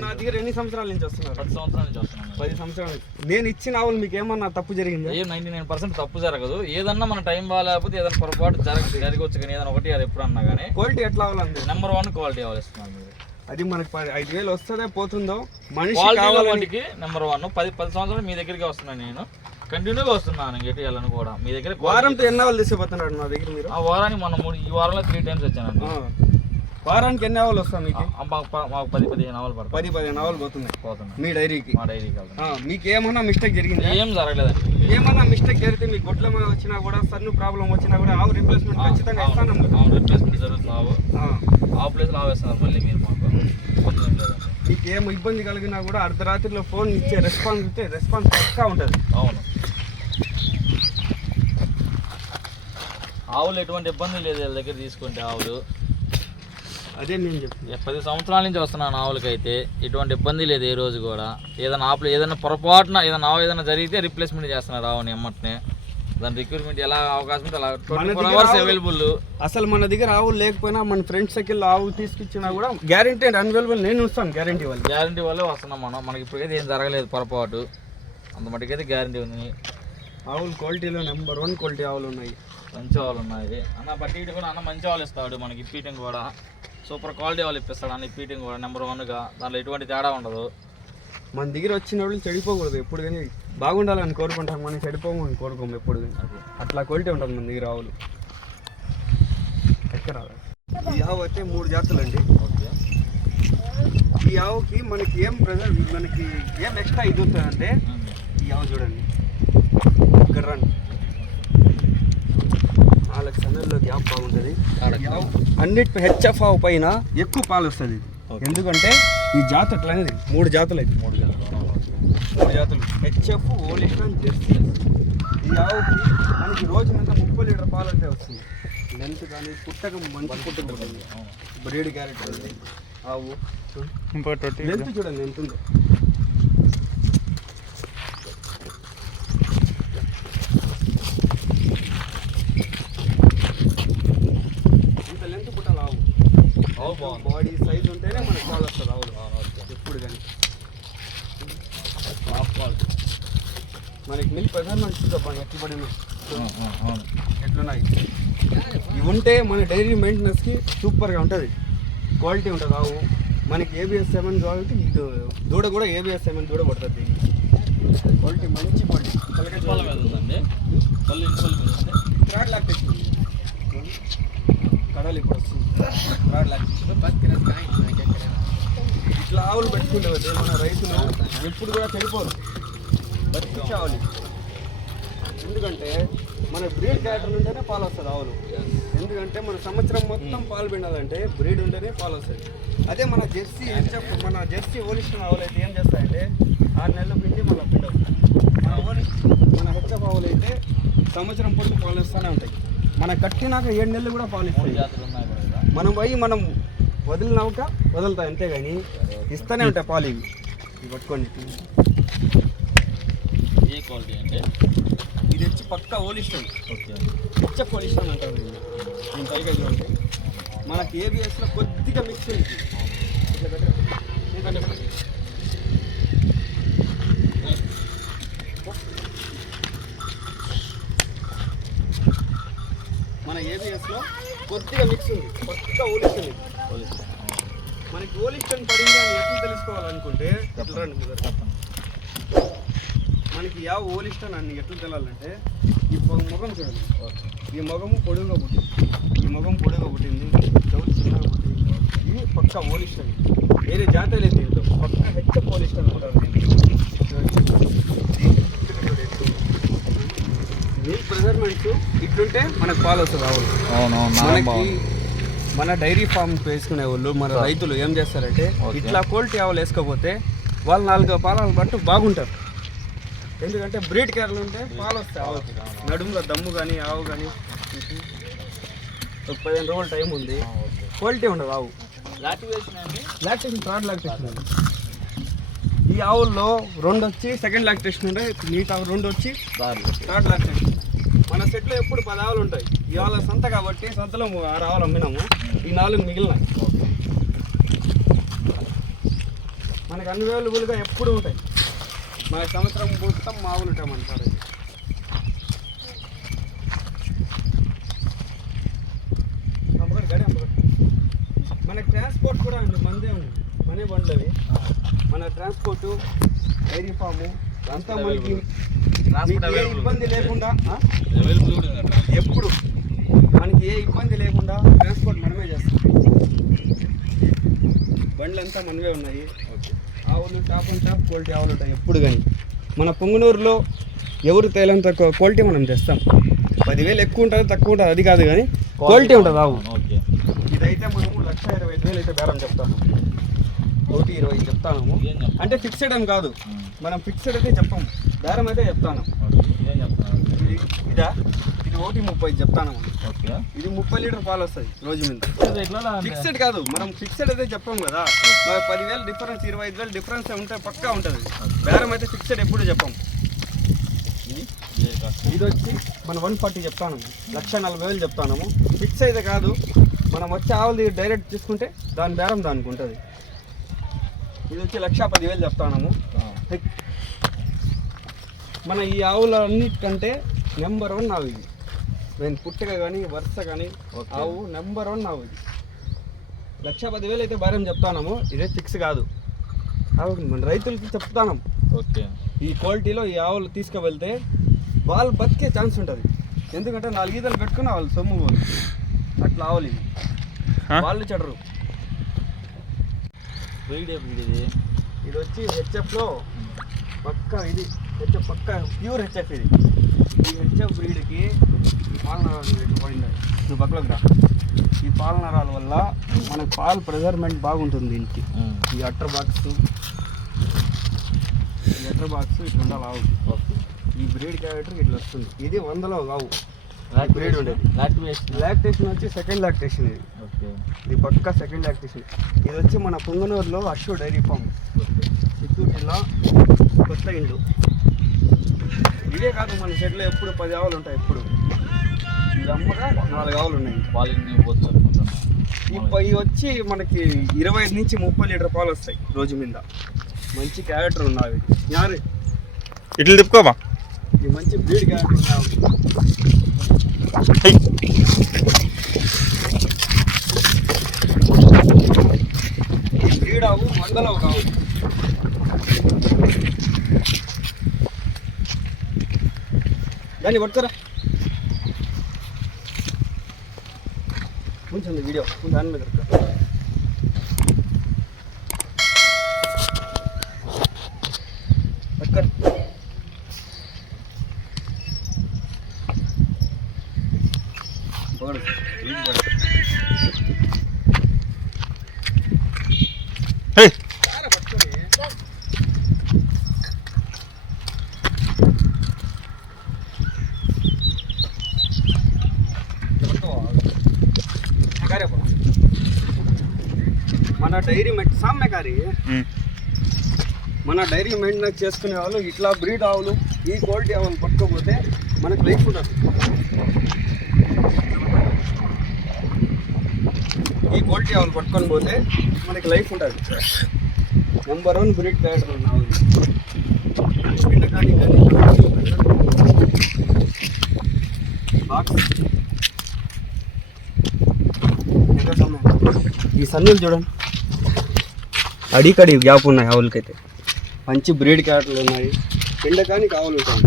నా దగ్గర ఎన్ని సంవత్సరాల నుంచి వస్తున్నారు? పది సంవత్సరాల నుంచి వస్తున్నాను పది సంవత్సరాలు నేను ఇచ్చిన ఆవులు మీకు ఏమన్నా తప్పు జరిగిందా? ఏం నైన్టీ నైన్ పర్సెంట్ తప్పు జరగదు. ఏదన్నా మన టైం బాగాలేకపోతే ఏదైనా పొరపాటు జరగ జరగవచ్చు కానీ ఏదైనా ఒకటి అది ఎప్పుడు అన్నా కానీ క్వాలిటీ ఎట్లా అవ్వాలండి? నెంబర్ వన్ క్వాలిటీ ఆలోచిస్తున్నాను మీరు అది మనకి పది- ఐదు వేలు వస్తుందే పోతుందో మనిషి క్వాలిటీలో కావాలని వాటికి నెంబర్ వన్ పది పది సంవత్సరాలు మీ దగ్గరికి వస్తున్నాను నేను. కంటిన్యూగా వస్తున్నాను ఇంకెటు వెళ్ళను కూడా. మీ దగ్గర వారంతో ఎన్ని ఆవులు తీసుకుపోతున్నాడు నా దగ్గర మీరు? ఆ వారానికి మనం మూడు ఈ వారంలో త్రీ టైమ్స్ వచ్చానండి ఆ. వారానికి ఎన్ని ఆవులు వస్తాయి మీకు? మాకు పది పదిహేను అవలు పడతాయి పది పదిహేను ఆవులు పోతున్నాయి పోతున్నాయి మీ డైరీకి? మా డైరీకి మీకు ఏమన్నా మిస్టేక్ జరిగిందా? ఏం జరగలేదండి. ఏమన్నా మిస్టేక్ జరిగితే మీ గొడ్ల మీద వచ్చినా కూడా సన్ను ప్రాబ్లం వచ్చినా కూడా ఆవు రిప్లేస్మెంట్ ఖచ్చితంగా ఇస్తాను రిప్లేస్మెంట్ జరుగుతున్నావు. ఆ. ప్లేస్లో ఆవేస్తున్నారు మళ్ళీ మీరు మాకు మీకు ఏం ఇబ్బంది కలిగినా కూడా అర్ధరాత్రిలో ఫోన్ ఇచ్చే రెస్పాన్స్ ఇస్తే రెస్పాన్స్ పక్కా ఉంటుంది. అవును. ఆవులు ఎటువంటి ఇబ్బంది లేదు వీళ్ళ దగ్గర తీసుకుంటే ఆవులు. అదే మేము చెప్తున్నాం. పది సంవత్సరాల నుంచి వస్తున్నాను ఆవులకైతే ఎటువంటి ఇబ్బంది లేదు ఏ రోజు కూడా. ఏదైనా ఆవులు ఏదైనా పొరపాటున ఏదైనా ఆవు ఏదైనా జరిగితే రిప్లేస్మెంట్ చేస్తున్నారు ఆవుని ఎమ్మటనే దాని రిక్రూట్మెంట్ ఎలా అవకాశం ఉంటే అలా అవర్స్ ఆవులు- అవైలబుల్ అసలు మన దగ్గర ఆవులు లేకపోయినా మన ఫ్రెండ్ సైకిల్ ఆవు తీసుకొచ్చినా కూడా గ్యారంటీ అండ్ అన్వైలబుల్ నేను ఇస్తాను గ్యారంటీ వాళ్ళు గ్యారంటీ వల్లే వస్తున్నాం మనం. మనకి ఇప్పటికైతే ఏం జరగలేదు పొరపాటు. అంత మటుకైతే గ్యారంటీ ఉంది. ఆవులు క్వాలిటీలో నెంబర్ వన్ క్వాలిటీ ఆవులు ఉన్నాయి. మంచి వాళ్ళు ఉన్నాయి. అన్న బట్టి కూడా అన్న మంచి వాళ్ళు ఇస్తాడు మనకి ఇప్పీటింగ్ కూడా. సూపర్ క్వాలిటీ వాళ్ళు ఇప్పిస్తాడు అన్న ఇప్పీటింగ్ కూడా నెంబర్ వన్గా దాంట్లో ఎటువంటి తేడా ఉండదు. మన దగ్గర వచ్చిన వాళ్ళు చెడిపోకూడదు ఎప్పుడు కానీ బాగుండాలని కోరుకుంటాం మనం చెడిపోమని కోరుకోము ఎప్పుడు అట్లా క్వాలిటీ ఉంటుంది మన దగ్గర ఆవులు. ఎక్కడ ఈ ఆవు అయితే మూడు జాతులు అండి. ఓకే. ఈ ఆవుకి మనకి ఏం ప్రెజర్ మనకి ఏం ఎక్స్ట్రా ఇది ఉంటుందంటే ఈ ఆవు చూడండి. ఇక్కడ సన్నల్లో గ్యాప్ బాగుంటుంది అన్నిటి హెచ్ఎఫ్ ఆవు పైన ఎక్కువ పాలు వస్తుంది. ఎందుకంటే ఈ జాతి అనేది మూడు జాతులు అయితే. మూడు గంటలు మూడు జాతులు. HF Holstein Jersey. ఈ ఆవుకి మనకి రోజునంతా ముప్పై లీటర్ పాలు అంటే వస్తుంది. లెంత్ కానీ పుట్టక మంచి పుట్టుకుంటుంది బ్రీడ్ క్యారెక్టర్ ఆవు. లెంత్ చూడండి ఎంత ఉందో ఇంత లెంత్ పుట్టాలి ఆవు ఆవు బాగుంది బాడీ సైజ్ ఉంటేనే మనకు పాలు వస్తుంది. ఆవులు ఎప్పుడు కానీ. హాఫ్ క్వాలిటీ మనకి మిల్క్ మెజర్మెంట్ చూద్దాం ఎట్లా పడిన అవును ఎట్లున్నాయి. ఇవి ఉంటే మన డైరీ మెయింటెనెన్స్కి సూపర్గా ఉంటుంది. క్వాలిటీ ఉంటుంది. ఆవు. మనకి ఏబిఎస్ సెవెన్ కాబట్టి ఇది దూడ కూడా ఏబిఎస్ సెవెన్ దూడ పడుతుంది దీనికి. క్వాలిటీ మంచి క్వాలిటీ కడలు ఇప్పుడు వస్తుంది. ఇట్లా ఆవులు పెట్టుకునేవాళ్ళు మన రైతులు ఎప్పుడు కూడా చెడిపోరు బతికించే ఆవులు ఎందుకంటే మన బ్రీడ్ క్యారెక్టర్ ఉంటేనే పాలు వస్తుంది ఆవులు. ఎందుకంటే మన సంవత్సరం మొత్తం పాలు పిండాలంటే బ్రీడ్ ఉంటేనే పాలు వస్తుంది అదే మన జెర్సీ మన జెర్సీ ఓలిస్టిన్ ఆవులు అయితే ఏం చేస్తాయంటే ఆరు నెలలు పిండి మళ్ళీ పిండవు. మన ఓలి మన హెచ్ఎఫ్ ఆవులు అయితే సంవత్సరం పొడుగు పాలు వస్తూనే ఉంటాయి. మన కట్టినాక ఏడు నెలలు కూడా పాలు మూడు ఇస్తాయి. మనం పోయి మనం వదిలినాక వదులుతాయి అంతేగాని ఇస్తూనే ఉంటాయి పాలు ఇవి. ఇవి పట్టుకోండి. ఏ క్వాలిటీ అంటే ఇది వచ్చి పక్కా ఓలిస్టన్ ఓకే. హెచ్ఎఫ్ ఓలిస్టన్ అంటారు. దీని పైగా చూడండి మనకి ఏబిఎస్లో కొద్దిగా మిక్స్ ఉంది. మన ఏబిఎస్లో కొద్దిగా మిక్స్ ఉంది. ఇది పోలీస్ మనకి ఓలిస్టన్ పడింది అని ఎట్లా తెలుసుకోవాలనుకుంటే రండి. చెప్పండి మనకి యావ ఓలిస్టన్ అని ఎట్లా తెలాలంటే ఈ ముఖం చూడండి. ఈ ముఖము పొడుగుగా పుట్టింది. ఈ ముఖం పొడుగుగా పుట్టింది. చౌతి చిన్నగా పుట్టింది. ఇది పక్క ఓలిస్టన్ వేరే జాతే లేదు పక్క హెచ్చ ఓలిస్టన్ అంటారు ఇట్లుంటే మనకు పాలు వస్తుంది ఆవులు మనకి మన డైరీ ఫామ్ వేసుకునే వాళ్ళు మన రైతులు ఏం చేస్తారంటే. ఇట్లా క్వాలిటీ ఆవులు వేసుకోకపోతే వాళ్ళు నాలుగు పాలు పట్టు బాగుంటారు. ఎందుకంటే బ్రీడ్ కేర్లు ఉంటే పాలు వస్తాయి. ఆవుకి నడుములో దమ్ము కానీ ఆవు కానీ ఒక పదిహేను రోజుల టైం ఉంది. క్వాలిటీ ఉండదు ఆవు. లాక్టేషన్ థర్డ్ లాక్టేషన్ ఈ ఆవుల్లో రెండు వచ్చి సెకండ్ లాక్టేషన్ ఉండే మిగతా రెండు వచ్చి థర్డ్ లాక్టేషన్. మన సెట్లో ఎప్పుడు పది ఆవులు ఉంటాయి. ఇవాళ సంత కాబట్టి సంతలో ఆరు ఆవులు అమ్మినాము. ఈ నాలుగు మిగిలినాయి. మనకు అవైలబుల్గా ఎప్పుడు ఉంటాయి. మన సంవత్సరం మొత్తం మావులు ఉంటామంటారు అమ్మగారు మనకి ట్రాన్స్పోర్ట్ కూడా ఉంది మందే ఉంది. మనే బండ్లవి మన ట్రాన్స్పోర్టు డైరీ ఫాము అంతా మనకి ఏ ఇబ్బంది లేకుండా ఎప్పుడు? మనకి ఏ ఇబ్బంది లేకుండా ట్రాన్స్పోర్ట్ మనమే చేస్తాం. బండ్లు అంతా మనవే ఉన్నాయి. ఓకే ఆవులు టాప్ అండ్ టాప్ క్వాలిటీ ఆవులు ఉంటాయి ఎప్పుడు కానీ. మన పొంగునూరులో ఎవరు తేలంత క్వాలిటీ మనం తెస్తాం. పదివేలు ఎక్కువ ఉంటుంది తక్కువ ఉంటుంది అది కాదు కానీ క్వాలిటీ ఉంటుంది ఆవు. ఓకే ఇదైతే మనము లక్ష ఇరవై ఐదు వేలు అయితే బేరం చెప్తాము. ఒకటి ఇరవై చెప్తాము అంటే ఫిక్స్డ్ అని కాదు. మనం ఫిక్స్డ్ అయితే చెప్పాము. బేరం అయితే చెప్తాను. ఇది ఇదా? ఒకటి ముప్పై చెప్తాను. ఓకే. ఇది ముప్పై లీటర్ పాలు వస్తుంది రోజు మీద. ఫిక్స్డ్ కాదు. మనం ఫిక్స్డ్ అయితే చెప్పాం కదా. మరి పదివేలు డిఫరెన్స్ ఇరవై ఐదు వేలు డిఫరెన్స్ ఉంటే పక్కా ఉంటుంది. బేరం అయితే ఫిక్స్డ్ ఎప్పుడు చెప్పాం ఇది? ఇదే కాస్ట్. ఇది వచ్చి మనం వన్ ఫార్టీ చెప్తాను. లక్ష నలభై వేలు చెప్తాను. ఫిక్స్ అయితే కాదు. మనం వచ్చే ఆవులు డైరెక్ట్ తీసుకుంటే దాని బేరం దానికి ఉంటుంది. ఇది వచ్చి లక్ష పదివేలు చెప్తాను ఆ, మన ఈ ఆవుల అన్నిటికంటే నెంబర్ వన్ ఆవు ఇది. నేను పుట్టక కానీ వరుస కానీ. ఆవు నెంబర్ వన్ ఆవు ఇది. లక్ష పదివేలు అయితే బేరం చెప్తాము ఇదే ఫిక్స్ కాదు. మన రైతులకి చెప్తాను. ఓకే. ఈ క్వాలిటీలో ఈ ఆవులు తీసుకువెళ్తే వాళ్ళు బతికే ఛాన్స్ ఉంటుంది. ఎందుకంటే నాలుగు ఈతలు పెట్టుకుని వాళ్ళు సొమ్ము అట్లా ఆవులు ఇవి. వాళ్ళు చెడరు. బ్రీడ్ ఇది ఇది వచ్చి హెచ్ఎఫ్లో పక్క ఇది హెచ్ఎఫ్ పక్క ప్యూర్ హెచ్ఎఫ్ ఇది. ఈ హెచ్ఎఫ్ బ్రీడ్కి పాలనరాలు పోయింది నువ్వు పక్కలోకి రా. ఈ పాలనరాల వల్ల మనకు పాలు ప్రిజర్మెంట్ బాగుంటుంది దీనికి. ఉమ్, ఈ అట్టర్ బాక్స్ ఈ అట్టర్ బాక్స్ ఇట్లా ఉండాలి ఆవు. ఈ బ్రీడ్ క్యారెక్టర్ ఇట్లా వస్తుంది. ఇది వందలో కావు. బ్రీడ్ ఉండేది. లాక్టేషన్ వచ్చి సెకండ్ లాక్టేషన్ ఇది. ఇది పక్క సెకండ్ లాక్టేషన్ ఇది వచ్చి మన పొంగనూరులో అశో డైరీ ఫామ్. చిత్తూరు జిల్లా కొత్త ఇండు. ఇదే కాదు మన షెడ్లో ఎప్పుడు పది ఆవులు ఉంటాయి ఎప్పుడు. ఇది అమ్మగా నాలుగు ఆవులు ఉన్నాయి. పాలు ఇవి వచ్చి మనకి ఇరవై ఐదు నుంచి ముప్పై లీటర్ పాలు వస్తాయి రోజు మీద. మంచి క్యారెక్టర్ ఉన్నాయి యారు? ఇట్లా తిప్పుకోమా? ఇది మంచి బ్రీడ్ క్యారెక్టర్ ఉన్నాయి ఈ బ్రీడ్ ఆవు వందలో ఒక ఆవు దాన్ని పట్టుకోరా కొంచెం వీడియో దాని మీద రుక్కో. పట్టుకో పకడు. ఇది పడు. హే కారా పట్టుకొని. పట్టుకో. ఆ కారే పో. మన డైరీ మెట్ కారి ఉమ్. మన డైరీ మెయింటెనెన్స్ చేసుకునే వాళ్ళు ఇట్లా బ్రీడ్ ఆవులు ఈ క్వాలిటీ ఆవులు పట్టుకోపోతే మనకు లైఫ్ ఉండదు. ఈ క్వాలిటీ ఆవులు పట్టుకొని పోతే మనకి లైఫ్ ఉంటుంది నెంబర్ వన్ బ్రీడ్ క్యారెక్టర్ ఉన్న ఆవులు. కానీ బాక్స్ సమయం. ఈ సన్నులు చూడండి. అడికడి గ్యాప్ ఉన్నాయి ఆవులకైతే. మంచి బ్రీడ్ క్యారెక్టర్లు ఉన్నాయి. పిండకానికి ఆవులు ఉంటాయి.